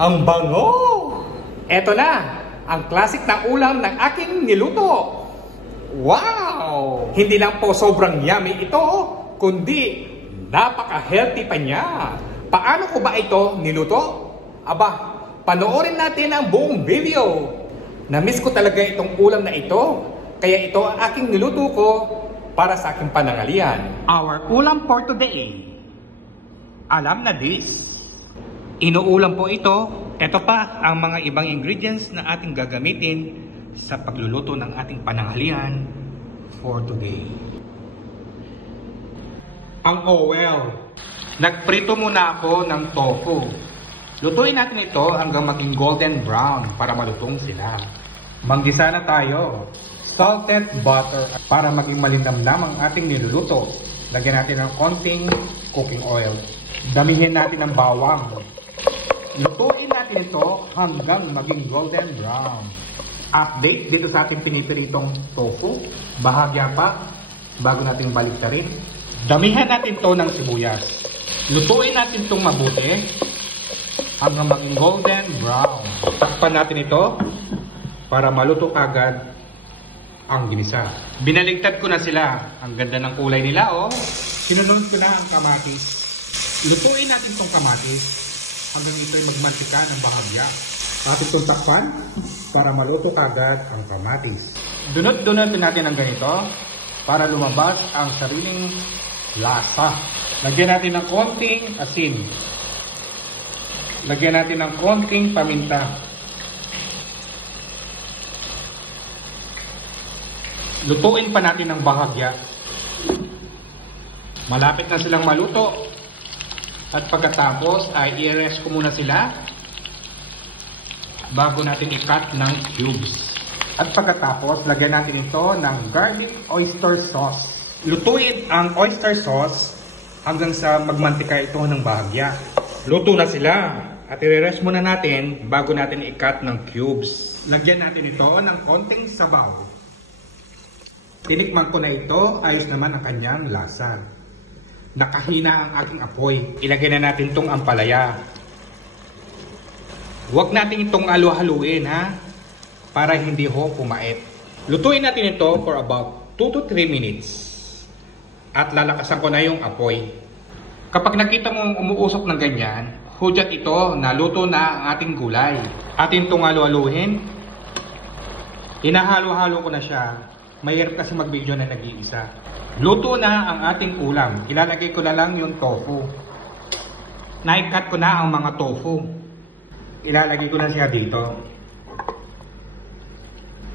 Ang bango! Eto na, ang classic na ulam ng aking niluto. Wow! Hindi lang po sobrang yummy ito, kundi napaka-healthy pa niya. Paano ko ba ito niluto? Aba, panoorin natin ang buong video. Na-miss ko talaga itong ulam na ito, kaya ito ang aking niluto ko para sa aking panangalian. Our ulam for today. Alam na this. Inuulam po ito. Ito pa ang mga ibang ingredients na ating gagamitin sa pagluluto ng ating pananghalian for today. Ang oil. Nagprito muna ako ng tofu. Lutuin natin ito hanggang maging golden brown para malutong sila. Manggisa na tayo. Salted butter para maging malinamnam ang ating niluluto. Lagyan natin ng konting cooking oil. Damihin natin ng bawang. Lutuin natin ito hanggang maging golden brown. Update dito sa ating pinipiritong tofu. Bahagya pa bago natin baliktarin. Damihan natin to ng sibuyas. Lutuin natin itong mabuti hanggang maging golden brown. Takpan natin ito para maluto agad ang ginisa. Binaligtad ko na sila. Ang ganda ng kulay nila, oh. Sinunod ko na ang kamatis. Lutuin natin itong kamatis hanggang ito'y magmantika ng bahagya. At itong takpan para maluto kagad ang kamatis. Dunod-dunod natin ang ganito para lumabas ang sariling lasa. Lagyan natin ng konting asin. Lagyan natin ng konting paminta. Lutuin pa natin ng bahagya. Malapit na silang maluto. At pagkatapos ay i-rest ko muna sila bago natin i-cut ng cubes. At pagkatapos, lagyan natin ito ng garlic oyster sauce. Lutuin ang oyster sauce hanggang sa magmantika ito ng bahagya. Luto na sila at i-rest muna natin bago natin i-cut ng cubes. Lagyan natin ito ng konting sabaw. Tinikman ko na ito, ayos naman ang kanyang lasa. Nakahina ang aking apoy. Ilagay na natin itong ampalaya. Huwag natin itong halu-haluin, ha? Para hindi ho pumait. Lutuin natin ito for about 2 to 3 minutes. At lalakasan ko na yung apoy. Kapag nakita mong umuusok ng ganyan, hudyat ito na luto na ang ating gulay. Atin itong halu-haluin. Hinahalo-halo ko na siya. Mahirap kasi mag-video na nag-iisa. Luto na ang ating ulam. Ilalagay ko na lang yung tofu. Na-cut ko na ang mga tofu. Ilalagay ko na siya dito.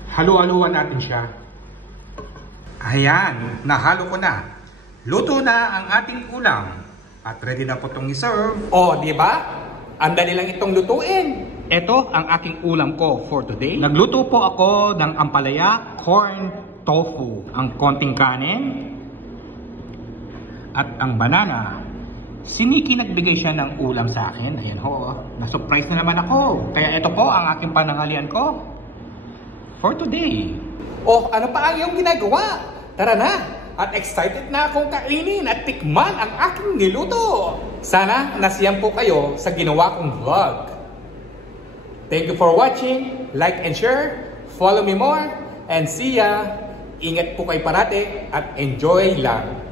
Halu-haluan natin siya. Ayan, nahalo ko na. Luto na ang ating ulam. At ready na po itong i-serve. Oh, di ba? Ang dali lang itong lutuin. Ito ang aking ulam ko for today. Nagluto po ako ng ampalaya, corn, tofu, ang konting kanin, at ang banana. Si Nikki nagbigay siya ng ulam sa akin. Ayan ho, na-surprise na naman ako. Kaya ito po ang aking pananghalian ko for today. Oh, ano pa ang iyong ginagawa? Tara na! At excited na akong kainin at tikman ang aking niluto. Sana nasiyan po kayo sa ginawa kong vlog. Thank you for watching. Like and share. Follow me more. And see ya! Ingat po kayo parati at enjoy lang.